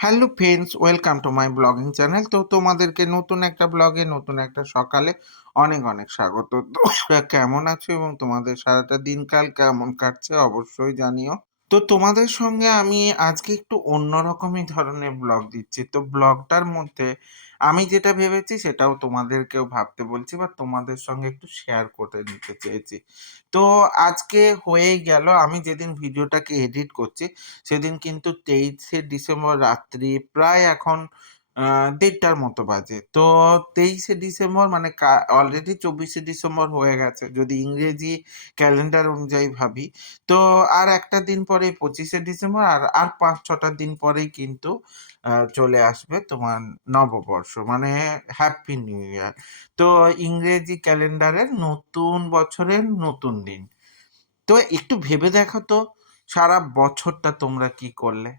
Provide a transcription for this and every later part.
Hello friends, welcome to my blogging channel. তো তোমাদেরকে নতুন একটা ব্লগে, নতুন একটা সকালে অনেক অনেক স্বাগত। তোমরা কেমন আছো এবং তোমাদের সারাটা দিনকাল কেমন কাটছে অবশ্যই জানিও। তো তোমাদের সঙ্গে আমি আজকে একটু অন্যরকমই ধরনের ব্লগ দিচ্ছি। তো ব্লগটার মধ্যে আমি যেটা ভেবেছি সেটাও তোমাদেরকেও ভাবতে বলছি বা তোমাদের সঙ্গে একটু শেয়ার করে নিতে চেয়েছি। তো আজকে হয়ে গেল, আমি যেদিন ভিডিওটাকে এডিট করছি, সেদিন কিন্তু তেইশে ডিসেম্বর রাত্রি, প্রায় এখন দেড়টার মতো বাজে। তো তেইশে ডিসেম্বর মানে অলরেডি চব্বিশে ডিসেম্বর হয়ে গেছে, যদি ইংরেজি ক্যালেন্ডার অনুযায়ী ভাবি। তো আর একটা দিন পরে পঁচিশে ডিসেম্বর, আর আর পাঁচ, ছটা দিন পরেই কিন্তু চলে আসবে তোমার নববর্ষ মানে হ্যাপি নিউ ইয়ার তো ইংরেজি ক্যালেন্ডারের নতুন বছরের নতুন দিন। তো একটু ভেবে দেখো তো, সারা বছরটা তোমরা কি করলে?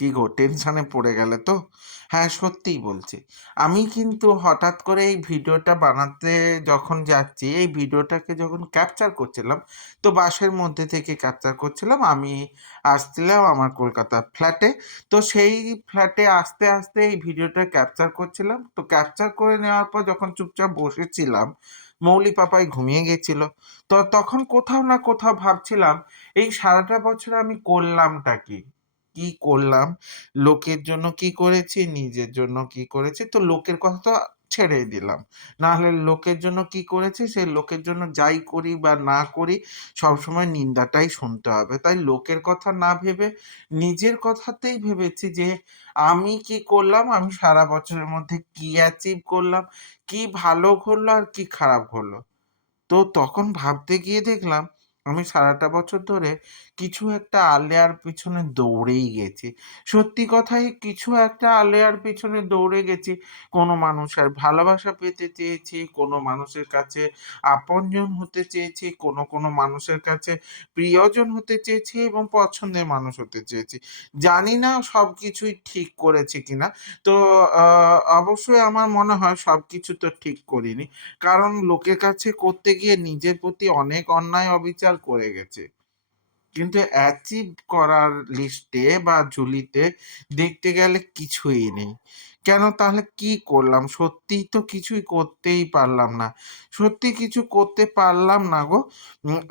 কি গো টেনশনে পড়ে গেলে তো? হ্যাঁ সত্যিই বলছি। আমি কিন্তু হঠাৎ করে এই ভিডিওটা বানাতে যখন যাচ্ছি, এই ভিডিওটাকে যখন ক্যাপচার করছিলাম, তো বাসের মধ্যে থেকে ক্যাপচার করছিলাম, আমি আসছিলাম আমার কলকাতা ফ্ল্যাটে তো সেই ফ্ল্যাটে আসতে আসতে এই ভিডিওটা ক্যাপচার করছিলাম। তো ক্যাপচার করে নেওয়ার পর যখন চুপচাপ বসেছিলাম, মৌলি পাপাই ঘুমিয়ে গেছিল। তো তখন কোথাও না কোথাও ভাবছিলাম, এই সারাটা বছর আমি করলামটা কি? কি করলাম? লোকের জন্য কি করেছি? নিজের জন্য কি করেছি? তো লোকের কথা তো ছেড়েই দিলাম। না হলে লোকের জন্য কি করেছি? সেই লোকের জন্য যাই করি বা না করি সবসময় নিন্দাটাই শুনতে হবে। তাই লোকের কথা না ভেবে নিজের কথাতেই ভেবেছি যে আমি কি করলাম? আমি সারা বছরের মধ্যে কি অ্যাচিভ করলাম? কি ভালো ঘটলো আর কি খারাপ ঘটলো? তো তখন ভাবতে গিয়ে দেখলাম আমি সারাটা বছর ধরে কিছু একটা আলেয়ার পিছনে দৌড়েই গেছি। সত্যি কথাই কিছু একটা আলেয়ার পিছনে দৌড়ে গেছি। কোনো মানুষের ভালোবাসা পেতে চেয়েছি, কোনো মানুষের কাছে আপনজন হতে চেয়েছি, কোনো কোনো মানুষের কাছে প্রিয়জন হতে চেয়েছি এবং পছন্দের মানুষ হতে চেয়েছি। জানি না সব কিছুই ঠিক করেছি কিনা। তো অবশ্যই আমার মনে হয় সব কিছু তো ঠিক করিনি। কারণ লোকের কাছে করতে গিয়ে নিজের প্রতি অনেক অন্যায় অবিচার করে গেছে। কিন্তু অ্যাচিভ করার লিস্টে বা ঝুলিতে দেখতে গেলে কিছুই নেই। কেন? তাহলে কি করলাম? সত্যিই তো কিছুই করতেই পারলাম না। সত্যি কিছু করতে পারলাম না গো।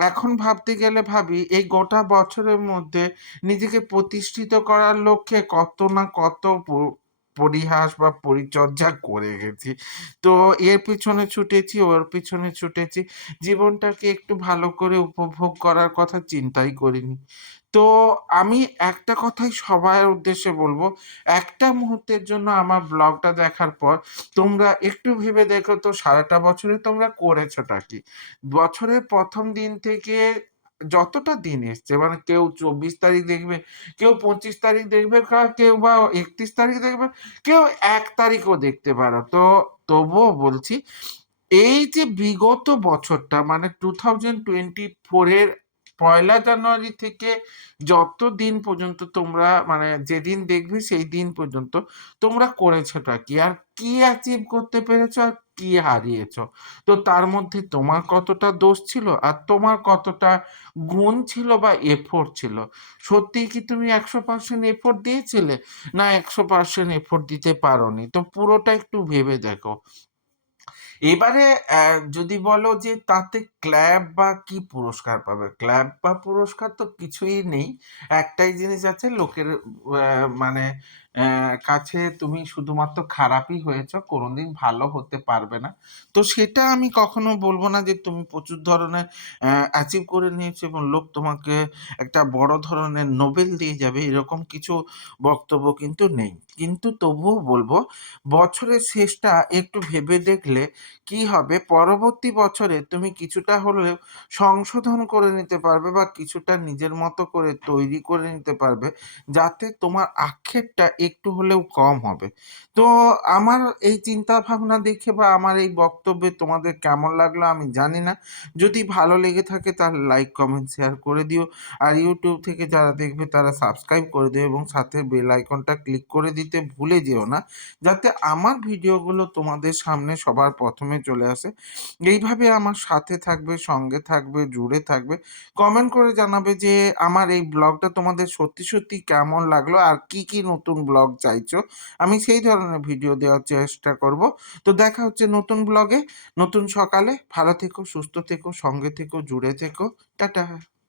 এখন ভাবতে গেলে ভাবি, এই গোটা বছরের মধ্যে নিজেকে প্রতিষ্ঠিত করার লক্ষ্যে কত না কত পরিহাস বা পরিচর্যা করে গেছি। তো এর পিছনে ছুটেছি, ওর পিছনে ছুটেছি। জীবনটাকে একটু ভালো করে উপভোগ করার কথা চিন্তাই করিনি। তো আমি একটা কথাই সবার উদ্দেশ্যে বলব, একটা মুহূর্তের জন্য আমার ব্লগটা দেখার পর তোমরা একটু ভেবে দেখো তো সারাটা বছরে তোমরা করেছোটা কি? বছরের প্রথম দিন থেকে যতটা দিন এসছে মানে কেউ চব্বিশ তারিখ দেখবে, কেউ পঁচিশ তারিখ দেখবে কেউ বা একত্রিশ তারিখ দেখবে, কেউ এক তারিখও দেখতে পারো। তো তবুও বলছি, এই যে বিগত বছরটা মানে টু থাউজেন্ড টোয়েন্টি ফোরের পয়লা জানুয়ারি থেকে যত দিন পর্যন্ত তোমরা মানে যেদিন দেখবে সেই দিন পর্যন্ত তোমরা করেছোটা কি? আর কি অ্যাচিভ করতে পেরেছ আর কি হারিয়েছ? তো তার মধ্যে তোমার কতটা দোষ ছিল আর তোমার কতটা গুণ ছিল বা এফোর্ট ছিল? সত্যিই কি তুমি একশো পার্সেন্ট এফোর্ট দিয়েছিলে? না একশো পার্সেন্ট এফোর্ট দিতে পারোনি? তো পুরোটা একটু ভেবে দেখো। এবারে যদি বলো যে তাতে ক্ল্যাব বা কি পুরস্কার পাবে? ক্ল্যাব বা পুরস্কার তো কিছুই নেই। একটাই জিনিস আছে, লোকের মানে কাছে তুমি শুধুমাত্র খারাপই হয়েছো, কোনোদিন ভালো হতে পারবে না। তো সেটা আমি কখনো বলব না যে তুমি প্রচুর ধরনের অ্যাচিভ করে নিয়েছো এবং লোক তোমাকে একটা বড় ধরনের নোবেল দিয়ে যাবে, এরকম কিছু বক্তব্য কিন্তু নেই। কিন্তু তবুও বলব, বছরের শেষটা একটু ভেবে দেখলে কি হবে, পরবর্তী বছরে তুমি কিছুটা হলেও সংশোধন করে নিতে পারবে বা কিছুটা নিজের মতো করে তৈরি করে নিতে পারবে, যাতে তোমার আক্ষেপটা একটু হলেও কম হবে। তো আমার এই চিন্তা ভাবনা দেখে বা আমার এই বক্তব্যে তোমাদের কেমন লাগল আমি জানি না। যদি ভালো লেগে থাকে তাহলে লাইক কমেন্ট শেয়ার করে দিও। আর ইউটিউব থেকে যারা দেখবে তারা সাবস্ক্রাইব করে দিও এবং সাথে বেল আইকনটা ক্লিক করে দিতে ভুলে যেও না। যাতে আমার ভিডিওগুলো তোমাদের সামনে সবার প্রথমে চলে আসে। এইভাবে আমার সাথে থাকবে সঙ্গে থাকবে, জুড়ে থাকবে। কমেন্ট করে জানাবে যে আমার এই ব্লগটা তোমাদের সত্যি, সত্যি কেমন লাগল? আর কি, কি নতুন ব্লগ চাইছো? আমি সেই ধরনের ভিডিও দেওয়ার চেষ্টা করব। তো দেখা হচ্ছে নতুন ব্লগে, নতুন সকালে। ভালো থেকো, সুস্থ থেকো, সঙ্গে থেকো, জুড়ে থেকো। টাটা।